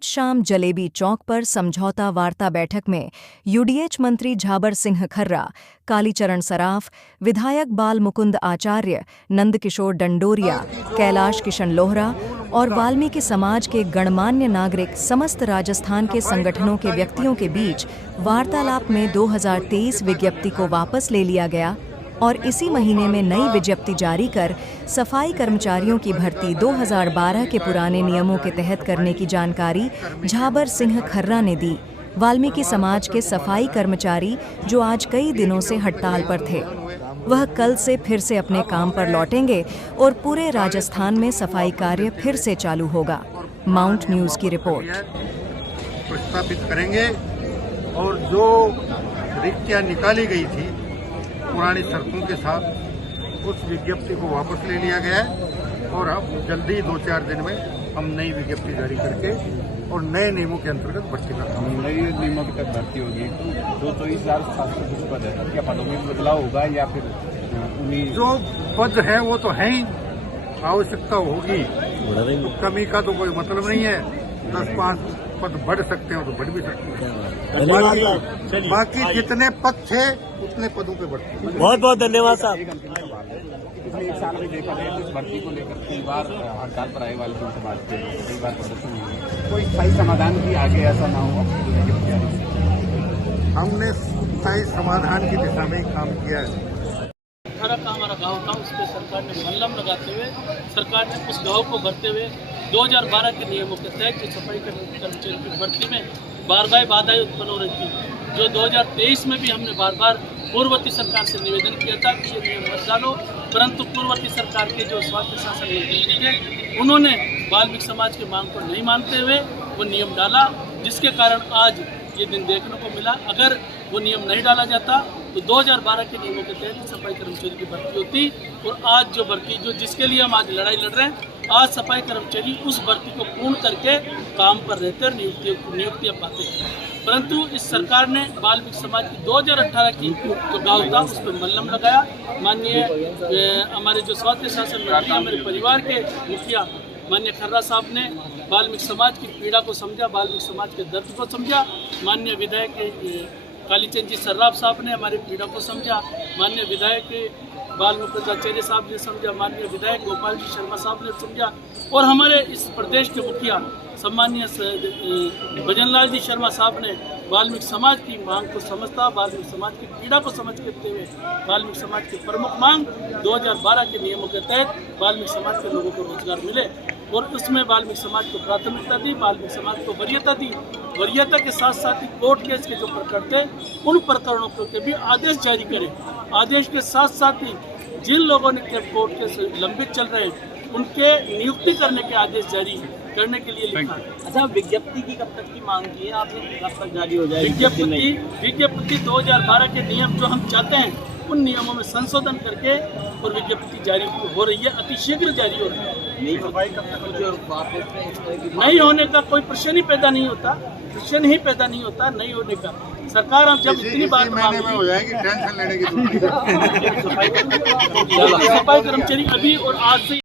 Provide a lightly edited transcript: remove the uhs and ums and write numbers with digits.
आज शाम जलेबी चौक पर समझौता वार्ता बैठक में यूडीएच मंत्री झाबर सिंह खर्रा, कालीचरण सराफ, विधायक बाल मुकुंद आचार्य, नंदकिशोर डंडोरिया, कैलाश किशन लोहरा और वाल्मीकि समाज के गणमान्य नागरिक समस्त राजस्थान के संगठनों के व्यक्तियों के बीच वार्तालाप में 2023 विज्ञप्ति को वापस ले लिया गया और इसी महीने में नई विज्ञप्ति जारी कर सफाई कर्मचारियों की भर्ती 2012 के पुराने नियमों के तहत करने की जानकारी झाबर सिंह खर्रा ने दी। वाल्मीकि समाज के सफाई कर्मचारी जो आज कई दिनों से हड़ताल पर थे, वह कल से फिर से अपने काम पर लौटेंगे और पूरे राजस्थान में सफाई कार्य फिर से चालू होगा। माउंट न्यूज़ की रिपोर्ट। प्रस्तावित करेंगे और जो रिक्तियां निकाली गई थी पुरानी शर्तों के साथ, उस विज्ञप्ति को वापस ले लिया गया है और अब जल्दी 2-4 दिन में हम नई विज्ञप्ति जारी करके और नए नियमों के अंतर्गत भर्ती करते हैं। नई नियमों की तक भर्ती होगी तो 23,700 पद है, क्या पदों में बदलाव होगा या फिर उन्हीं जो पद है वो तो है ही, आवश्यकता होगी तो कमी का तो कोई मतलब नहीं है। 10-5 पद बढ़ सकते हैं तो बढ़ भी सकते हैं, बाकी जितने पद थे उतने पदों पे बढ़ते हैं। बहुत बहुत धन्यवाद साहब। पिछले एक साल में देखा गया इस भर्ती को लेकर कई बार हड़ताल पर आए वाले समाज के कई बार प्रदर्शन हुए, कोई स्थायी समाधान भी आगे ऐसा ना हो। हमने स्थायी समाधान की दिशा में काम किया है। 18 का हमारा गाँव था, उस पर सरकार ने मल्लम लगाते हुए सरकार ने उस गाँव को भरते हुए 2012 के नियमों के तहत जो सफाई कर्मचारी की भर्ती में बार बाधाएं उत्पन्न हो रही थी, जो 2023 में भी हमने बार बार पूर्ववर्ती सरकार से निवेदन किया था कि ये नियम मत डालो, परंतु पूर्ववर्ती सरकार के जो स्वास्थ्य शासन मंत्री थे उन्होंने वाल्मीकि समाज की मांग को नहीं मानते हुए वो नियम डाला, जिसके कारण आज ये दिन देखने को मिला। अगर वो नियम नहीं डाला जाता तो 2012 के नियमों के तहत सफाई कर्मचारी की भर्ती होती और आज जो भर्ती जो जिसके लिए हम आज लड़ाई लड़ रहे हैं, आज सफाई कर्मचारी उस भर्ती को पूर्ण करके काम पर रहते और नियुक्तियाँ पाते हैं। परंतु इस सरकार ने वाल्मीकि समाज की 2018 की जो गाँव था उस पर मल्लम लगाया। माननीय हमारे जो स्वास्थ्य शासन मंत्री, हमारे परिवार के मुखिया माननीय खर्रा साहब ने वाल्मीकि समाज की पीड़ा को समझा, वाल्मीकि समाज के दर्द को समझा। माननीय विधायक कालीचंद जी सर्राफ साहब ने हमारी पीड़ा को समझा, माननीय विधायक बाल मुकुंद आचार्य साहब ने समझा, माननीय विधायक गोपाल जी शर्मा साहब ने समझा और हमारे इस प्रदेश के मुखिया सम्मानीय भजनलाल जी शर्मा साहब ने वाल्मीकि समाज की मांग को समझता, वाल्मीकि समाज की पीड़ा को समझ करते हुए वाल्मीकि समाज की प्रमुख मांग 2012 के नियमों के तहत वाल्मीकि समाज के लोगों को रोजगार मिले और उसमें वाल्मीकि समाज को प्राथमिकता दी, वाल्मीकि समाज को वरीयता दी। वरीयता के साथ साथ ही कोर्ट केस के जो प्रकरण थे उन प्रकरणों के भी आदेश जारी करें। आदेश के साथ साथ ही जिन लोगों ने कोर्ट केस लंबित चल रहे हैं उनके नियुक्ति करने के आदेश जारी करने के लिए लिखा। अच्छा, विज्ञप्ति की कब तक की मांग की है आपने, कब तक जारी हो जाएगी? विज्ञप्ति 2012 के नियम जो हम चाहते हैं उन नियमों में संशोधन करके और विज्ञप्ति जारी हो रही है, अतिशीघ्र जारी हो रही है। नहीं होने का कोई प्रश्न ही पैदा नहीं होता, प्रश्न ही पैदा नहीं होता नहीं होने का। सरकार हम जब इतनी बार हो जाएगी, टेंशन लेने की सफाई कर्मचारी अभी और आज से